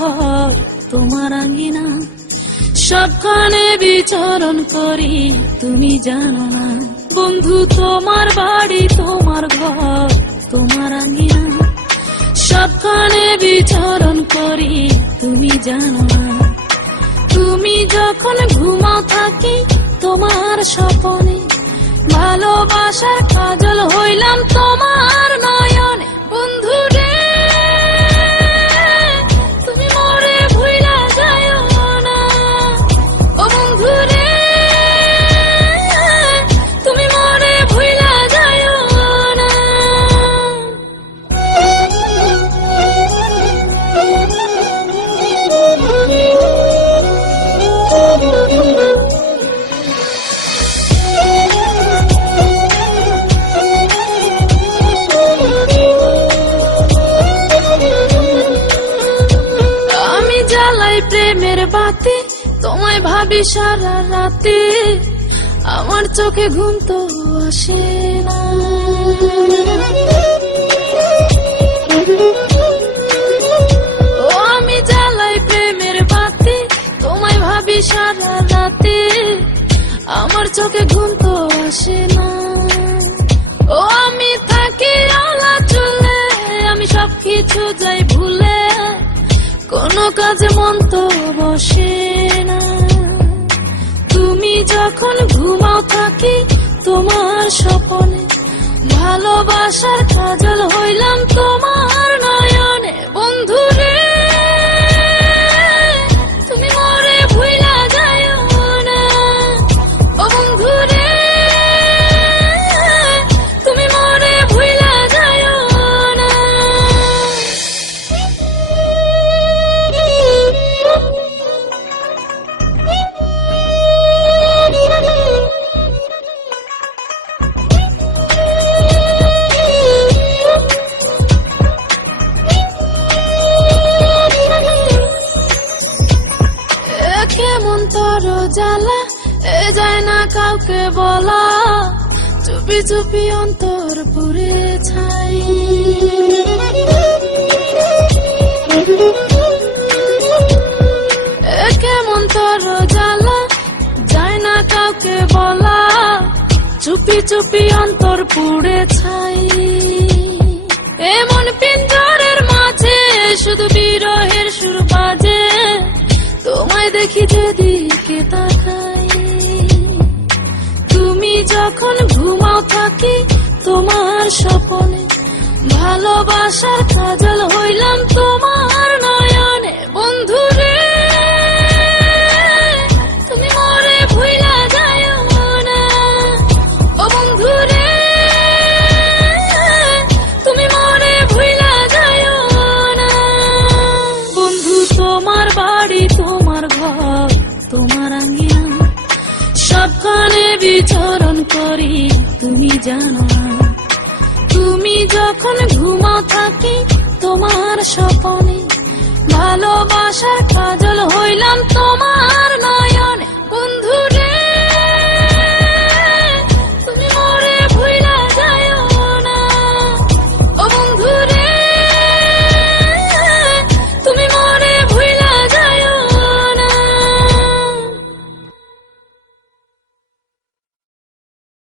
ঘর তোমার আঙ্গিনা, সবখানে বিচরণ করি তুমি জানো না। বন্ধু তোমার বাড়ি তোমার ঘর তোমার আঙ্গিনা, সবখানে বিচরণ করি তুমি জানো না। তুমি যখন ঘুমাও থাকি তোমার স্বপনে, ভালোবাসার কাজল হইলাম তোমার নয়নে। বন্ধু রে তুমি মরে ভুইলা যায়ো না, ও বন্ধু রে তুমি মরে ভুইলা যায়ো না। আমি জ্বালাই প্রেমের বাতি, তোমায় ভাবি সারা রাতে, আমার চোখে ঘুম তো আসে না। ও আমি জ্বালাই প্রেমের বাতি, তোমায় ভাবি সারা রাতে, আমার চোখে ঘুম তো আসে না। ও আমি থাকি আলা চুলে, আমি সবকিছু যাই ভুলে, কোনো কাজে মন তো বসে না। তুমি যখন ঘুমাও থাকি তোমার স্বপনে, ভালোবাসার কাজল হইলাম তোমার নয়নে। বন্ধু রে তুমি মরে ভুইলা যায়ো না, ও বন্ধু রে তুমি মরে ভুইলা যায়ো না। কেমন তোর জ্বালা এ যায় না কাউকে বলা, চুপি চুপি অন্তর পুরে ছাই। কেমন তোর জ্বালা যায় না কাউকে বলা, চুপি চুপি অন্তর পুড়ে ছাই। এমন পিঞ্জরের মাঝে শুধু বিরহের সুর বাজে, তোমায় দেখি যেদিকে তাকাই। তুমি যখন ঘুমাও থাকি তোমার স্বপনে, ভালোবাসার কাজল হইলাম তোমার নয়নে। বন্ধু রে তুমি মরে ভুইলা যায়ো না, ও বন্ধু রে তুমি মরে ভুইলা যায়ো না। বন্ধু তোমার বাড়ি তোমার ঘর তোমার আঙ্গিনা, সবখানে বিচরণ করি তুমি জানো না। তুমি যখন ঘুমাও থাকি তোমার স্বপনে, ভালোবাসার কাজল হইলাম তোমার